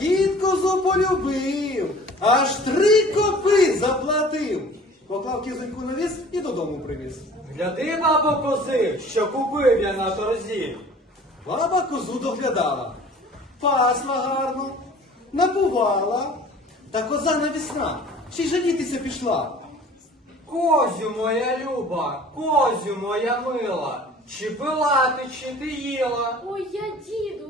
дід козу полюбив, аж три копи заплатив. Поклав кізоньку на віз і додому привіз. Гляди, бабо кози, що купив я на торзі. Баба козу доглядала, пасла гарно, напувала, та коза навісна, ще й жалітися пішла. Козю моя люба, козю моя мила, чи пила ти, чи ти їла? Ой, я діду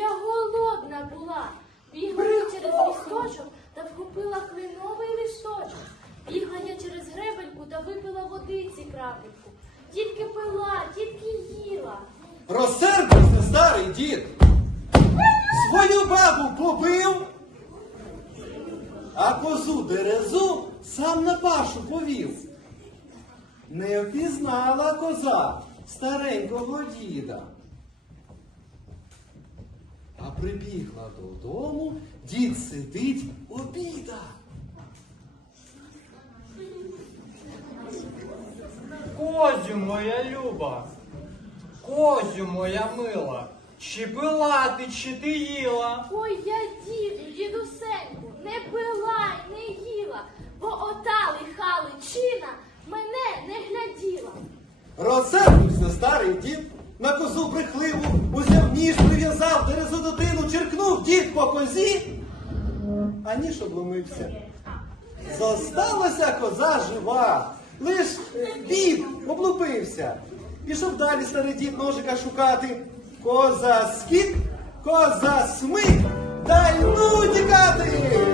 я голодна була. Бігла я через лісточок та вхопила кленовий листочок. Бігла я через гребеньку та випила водиці крапельку. Тільки пила, тільки їла. Розсердився старий дід. Свою бабу побив, а козу дерезу сам на пашу повів. Не впізнала коза старенького діда. Прибігла додому, дід сидить обіда. Козю моя люба, козю моя мила, чи пила ти, чи ти їла? Ой, я діду, дідусеньку, не пила й не їла, бо ота лиха личина мене не гляділа. Розсердився старий дід, на козу брехливу, узяв ніж, прив'язав, дерезу дитину, черкнув дід по козі, а ніж обломився. Зосталася коза жива, лиш бід облупився. Пішов далі старий дід ножика шукати. Коза скіт, коза смик, дай ну тікати.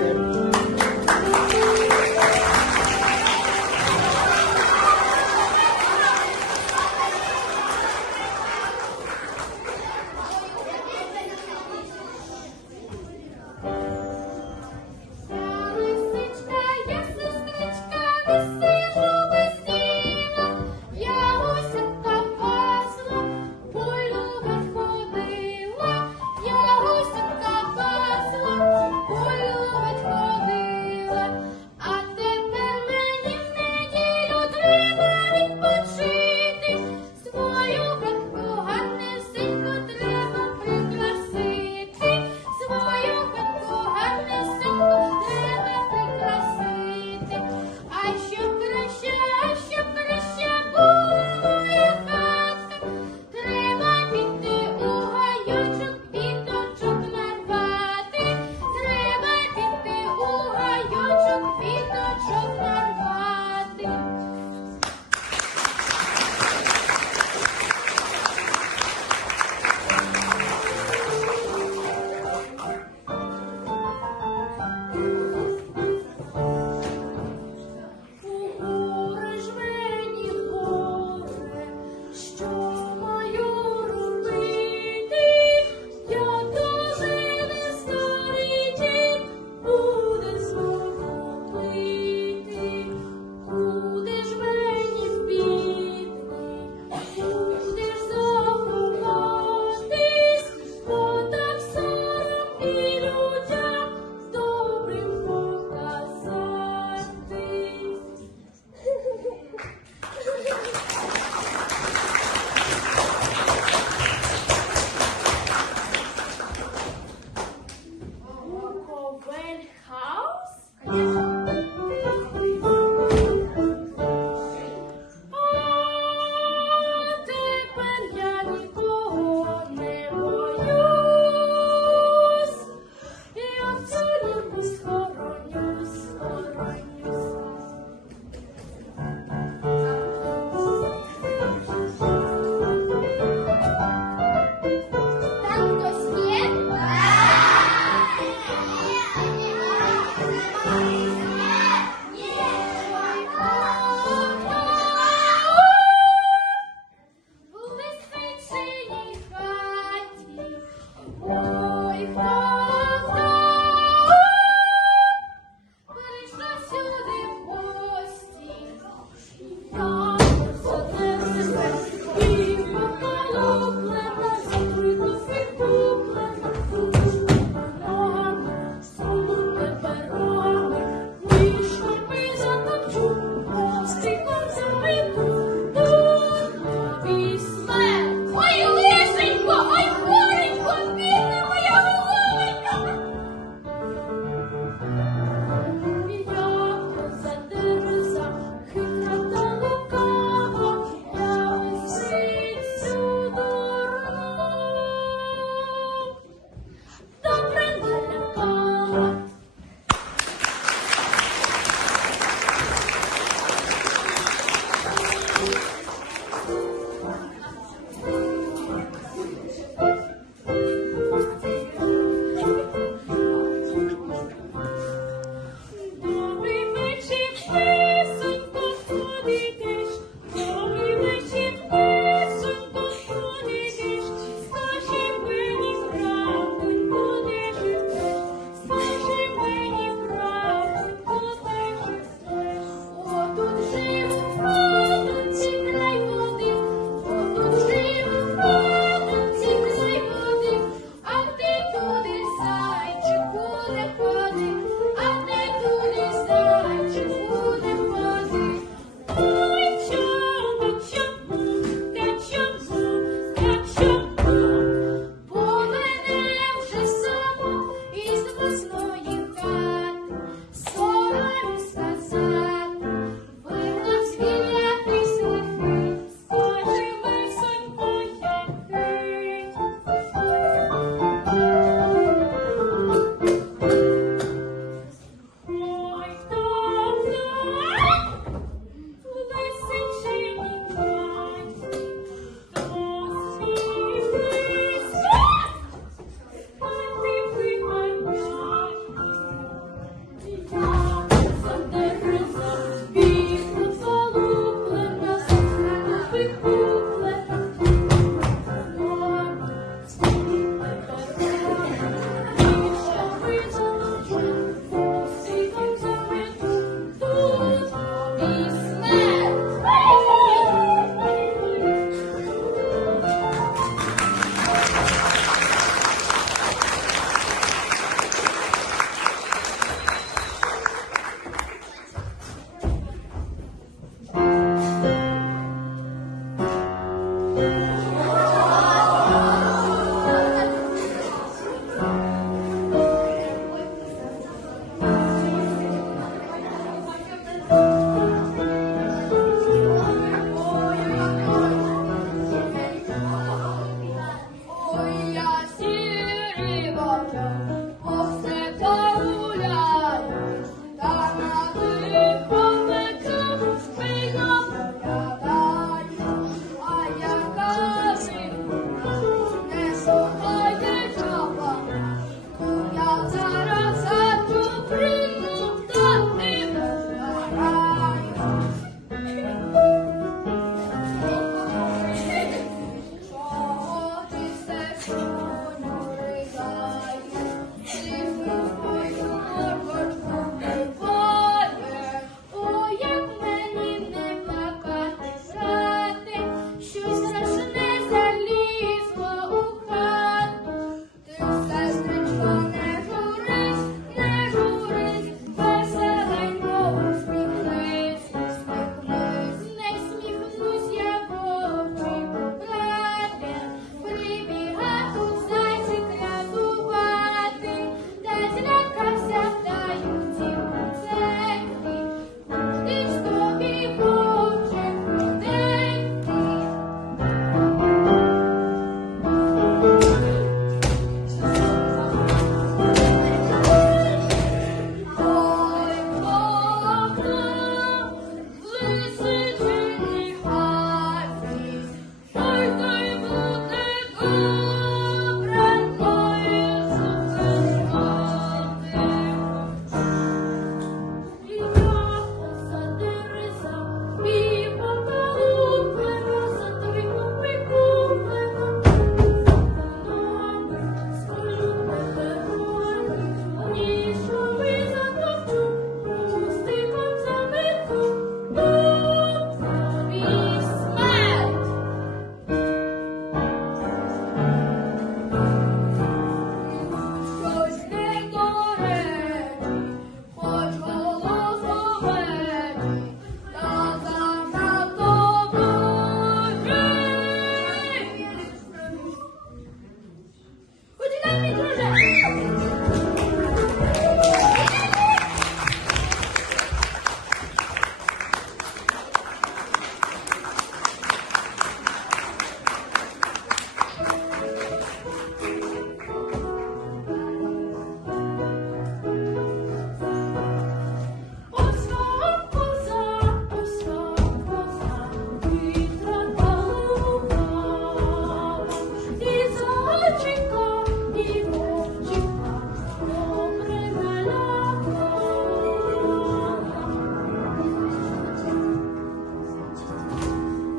Glenn Cobb.